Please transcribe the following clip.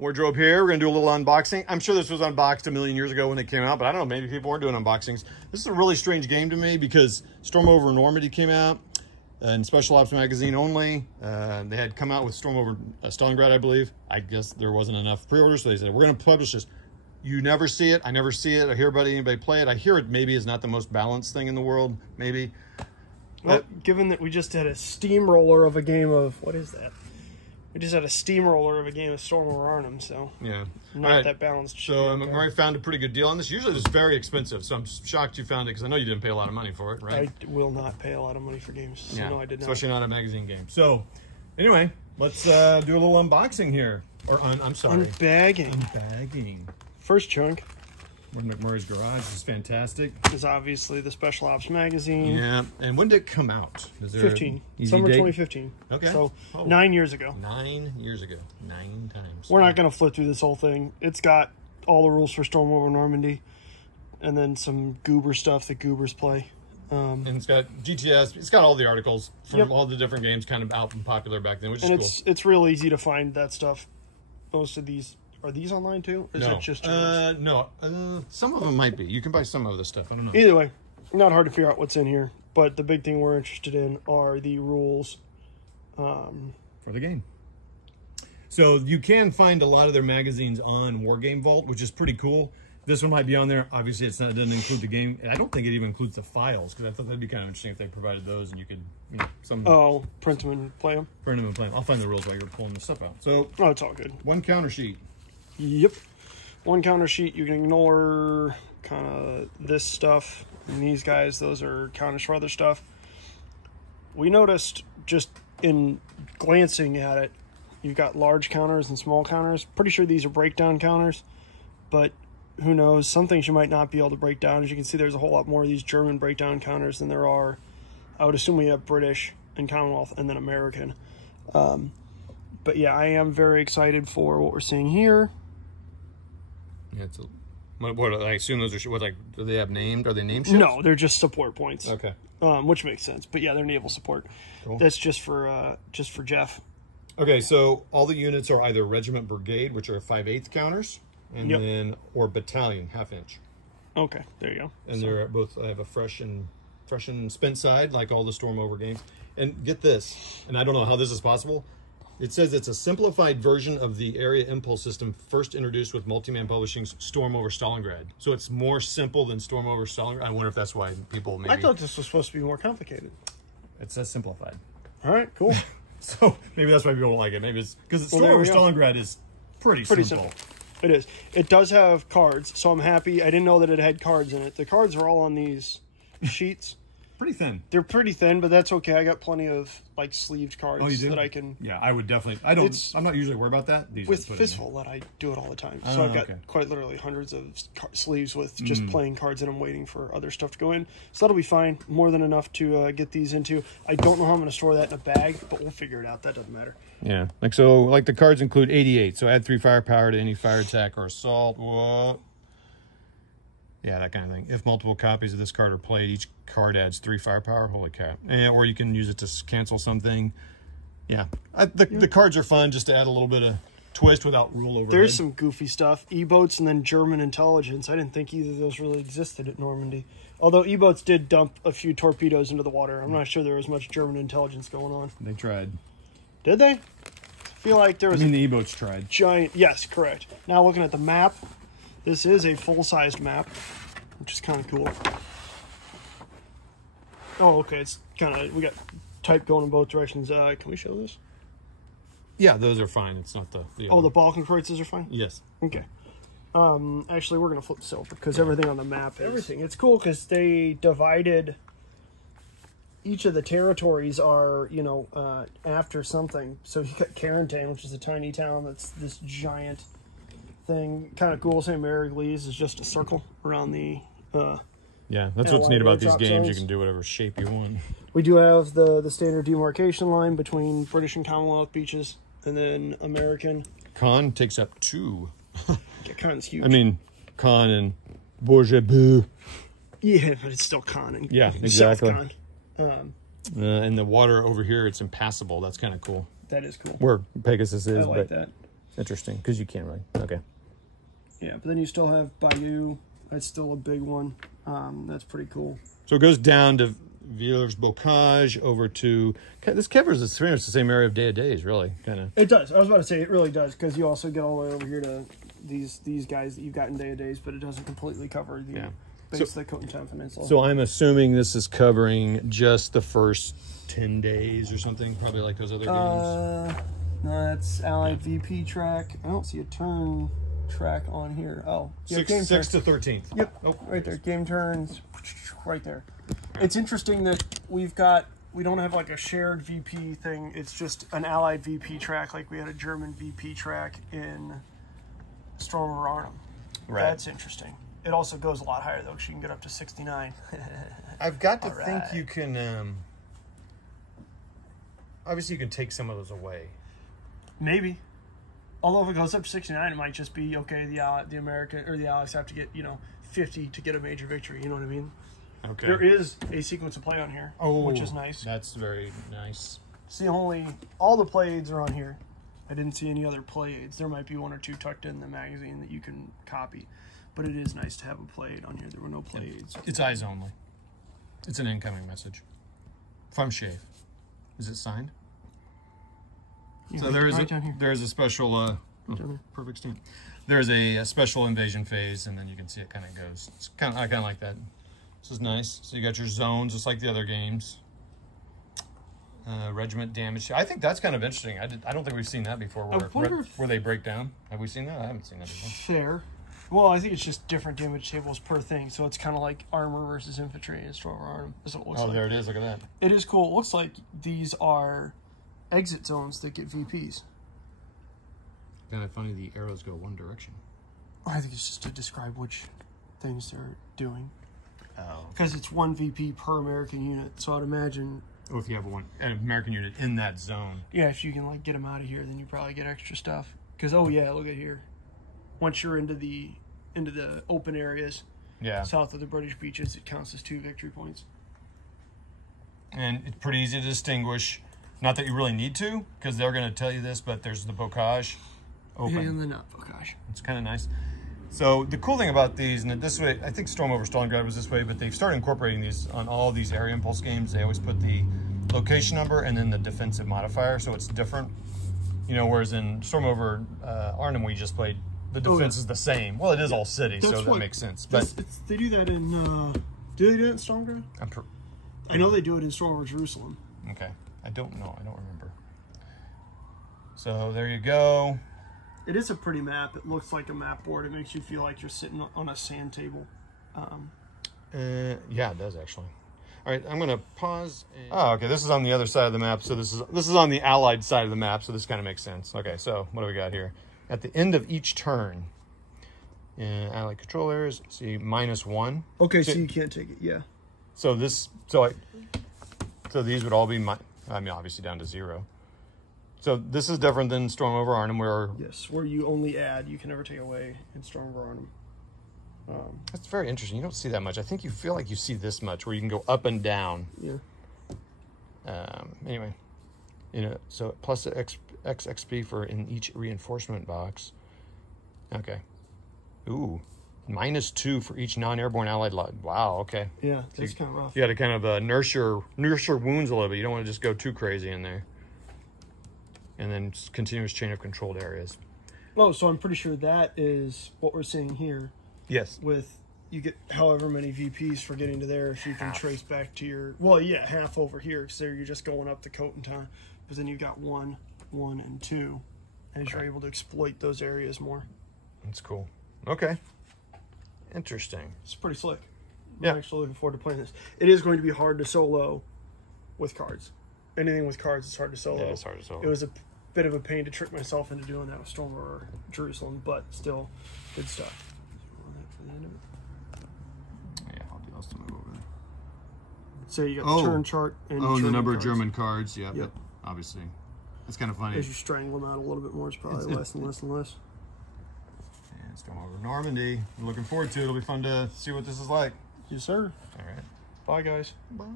Wardrobe here. We're going to do a little unboxing. I'm sure this was unboxed a million years ago when it came out, but I don't know, maybe people weren't doing unboxings. This is a really strange game to me because Storm Over Normandy came out in Special Ops magazine only. They had come out with Storm Over Stalingrad, I believe. I guess there wasn't enough pre-orders, so they said, we're going to publish this. You never see it. I never see it. I hear about anybody play it. I hear it maybe is not the most balanced thing in the world, maybe. Well, given that we just had a steamroller of a game of, what is that? We just had a steamroller of a game of Storm Over Arnhem, so yeah, not that balanced. So McMurray found a pretty good deal on this. Usually this is very expensive, so I'm shocked you found it because I know you didn't pay a lot of money for it, right? I will not pay a lot of money for games. So yeah, no, I did not. Especially not a magazine game. So anyway, let's do a little unboxing here. Or I'm sorry. Unbagging. Unbagging. First chunk. We're in McMurray's garage. This is fantastic. Is obviously the Special Ops magazine. Yeah. And when did it come out? Is there 15. Summer 2015. Okay. So 9 years ago. 9 years ago. 9 times. We're not going to flip through this whole thing. It's got all the rules for Storm Over Normandy, and then some goober stuff that goobers play. And it's got GTS. It's got all the articles from all the different games kind of out and popular back then, which is cool. It's real easy to find that stuff. Most of these. Are these online too? Or is no. it just no. Some of them might be. You can buy some of this stuff. I don't know. Either way, not hard to figure out what's in here. But the big thing we're interested in are the rules for the game. So you can find a lot of their magazines on Wargame Vault, which is pretty cool. This one might be on there. Obviously, it doesn't include the game. I don't think it even includes the files because I thought that'd be kind of interesting if they provided those and you could, print them and play them. Print them and play them. I'll find the rules while you're pulling the stuff out. So, it's all good. One counter sheet. Yep. One counter sheet. You can ignore kind of this stuff and these guys. Those are counters for other stuff. We noticed just in glancing at it, you've got large counters and small counters. Pretty sure these are breakdown counters, but who knows? Some things you might not be able to break down. As you can see, there's a whole lot more of these German breakdown counters than there are. I would assume we have British and Commonwealth and then American. But yeah, I am very excited for what we're seeing here. Yeah, what I assume those are what, like, do they have named? Are they named ships? No, they're just support points. Okay. Which makes sense. But yeah, they're naval support. Cool. That's just for Jeff. Okay, so all the units are either regiment, brigade, which are 5/8 counters, and then or battalion, 1/2 inch. Okay, there you go. And they're both have a fresh and spent side, like all the Storm Over games. And get this, and I don't know how this is possible. It says it's a simplified version of the area impulse system first introduced with Multiman Publishing's Storm Over Stalingrad. So it's more simple than Storm Over Stalingrad. I wonder if that's why people maybe... I thought this was supposed to be more complicated. It says simplified. All right, cool. So maybe that's why people don't like it. Maybe it's because Storm Over Stalingrad is pretty simple. It is. It does have cards, so I'm happy. I didn't know that it had cards in it. The cards are all on these sheets. Pretty thin. They're pretty thin, but that's okay. I got plenty of like sleeved cards that I can. Yeah, I would definitely. I'm not usually worried about that. These with Fistful, that I do it all the time. So I've got quite literally hundreds of sleeves with just playing cards, and I'm waiting for other stuff to go in. So that'll be fine. More than enough to get these into. I don't know how I'm going to store that in a bag, but we'll figure it out. That doesn't matter. Yeah, like the cards include 88. So add 3 firepower to any fire attack or assault. Whoa. Yeah, that kind of thing. If multiple copies of this card are played, each card adds 3 firepower. Holy cow. Or you can use it to cancel something. Yeah. The cards are fun just to add a little bit of twist without rule overhead. There's some goofy stuff. E-boats and then German intelligence. I didn't think either of those really existed at Normandy. Although E-boats did dump a few torpedoes into the water. I'm not sure there was much German intelligence going on. They tried. Did they? I feel like there was the E-boats tried. Giant. Yes, correct. Now looking at the map, this is a full-sized map, which is kind of cool. Oh, okay. It's kind of, we got type going in both directions. Can we show this? Yeah, those are fine. It's not the the Balkan Kreuzes are fine? Yes. Okay. Actually, we're going to flip this over because everything on the map is... Everything. It's cool because they divided... Each of the territories are, after something. So you got Carentan, which is a tiny town that's this giant thing. Kind of cool. St. Mary Lees is just a circle around the... yeah, that's what's neat about these games. You can do whatever shape you want. We do have the standard demarcation line between British and Commonwealth beaches, and then American. Con takes up 2. Yeah, Con's huge. I mean, Con and Bourget. Yeah, but it's still Con. Yeah, exactly. Con. And the water over here, it's impassable. That's kind of cool. That is cool. Where Pegasus is. I like that. Interesting, because you can't really. Okay. Yeah, but then you still have Bayou. That's still a big one. That's pretty cool. So it goes down to Villers-Bocage over to... This covers the same area of Day of Days, really, kind of. It does. I was about to say, it really does, because you also get all the way over here to these guys that you've got in Day of Days, but it doesn't completely cover the base of the Cotentin Peninsula. So I'm assuming this is covering just the first 10 days or something, probably like those other games. No, that's Allied VP track. I don't see a turn track on here. Oh, yeah, 6th to 13th. Yep, right there. Game turns, right there. It's interesting that we don't have like a shared VP thing. It's just an Allied VP track, like we had a German VP track in Storm Over Arnhem. Right. That's interesting. It also goes a lot higher though, because you can get up to 69. I've got to think you can. Obviously, you can take some of those away. Maybe. Although if it goes up to 69, it might just be okay. The American or the Allies have to get 50 to get a major victory. You know what I mean? Okay. There is a sequence of play on here, which is nice. That's very nice. See, all the play aids are on here. I didn't see any other play aids. There might be one or two tucked in the magazine that you can copy, but it is nice to have a play aid on here. There were no play aids. It's eyes only. It's an incoming message from Shave. Is it signed? Yeah, So there is right a special perfect stamp. There's a special invasion phase, and then you can see it kind of goes. I kind of like that. This is nice. So you got your zones, just like the other games. Regiment damage. I think that's kind of interesting. I don't think we've seen that before. Where they break down. Have we seen that? I haven't seen that before. Fair. Well, I think it's just different damage tables per thing, so it's kind of like armor versus infantry in Storm Over Arnhem. That's what it looks like. There it is. Look at that. It is cool. It looks like these are exit zones that get VPs. Kind of funny the arrows go one direction. I think it's just to describe which things they're doing. Oh. Because it's one VP per American unit, so I'd imagine... Oh, if you have an American unit in that zone. Yeah, if you can like get them out of here, then you probably get extra stuff. Because, oh yeah, look at here. Once you're into the open areas, south of the British beaches, it counts as 2 victory points. And it's pretty easy to distinguish. Not that you really need to, because they're going to tell you this, but there's the bocage open. And the not bocage. It's kind of nice. So the cool thing about these, and this way, I think Storm Over Stalingrad was this way, but they've started incorporating these on all these area impulse games. They always put the location number and then the defensive modifier, so it's different. You know, whereas in Storm Over Arnhem, we just played, the defense is the same. Well, it is all city, so that makes sense. But they do that in, do they do that in Stalingrad? I know they do it in Storm Over Jerusalem. Okay. I don't know. I don't remember. So there you go. It is a pretty map. It looks like a map board. It makes you feel like you're sitting on a sand table. Yeah, it does actually. All right, I'm gonna pause. Oh, okay. This is on the other side of the map. So this is on the Allied side of the map. So this kind of makes sense. Okay, so what do we got here? At the end of each turn, Allied control areas. See -1. Okay, so you can't take it. Yeah. So these would all be obviously down to 0. So this is different than Storm Over Arnhem, where you only add, you can never take away in Storm Over Arnhem. That's very interesting. You don't see that much. I think you feel like you see this much, where you can go up and down. Yeah. Anyway, so plus the XXP for in each reinforcement box. Okay. Ooh. -2 for each non-airborne allied lot. Wow, okay. Yeah, that's kind of rough. You got to kind of nurse your wounds a little bit. You don't want to just go too crazy in there. And then continuous chain of controlled areas. Oh, so I'm pretty sure that is what we're seeing here. Yes. With, you get however many VPs for getting to there, if you can trace back to your... Well, yeah, half over here, because there you're just going up the Cotentin. But then you've got 1, 1, and 2, as you're able to exploit those areas more. That's cool. Okay. Interesting. It's pretty slick. Yeah. I'm actually looking forward to playing this. It is going to be hard to solo with cards. Anything with cards is hard to solo. Yeah, it's hard to solo. It was a bit of a pain to trick myself into doing that with Storm Over Jerusalem, but still good stuff. Yeah, I'll do to move over there. So you got the turn chart and the number cards. of German cards. Yeah, Yep. but obviously. It's kind of funny. As you strangle them out a little bit more, it's probably less and less and less. And Storm Over Normandy. I'm looking forward to it. It'll be fun to see what this is like. Yes, sir. All right. Bye, guys. Bye.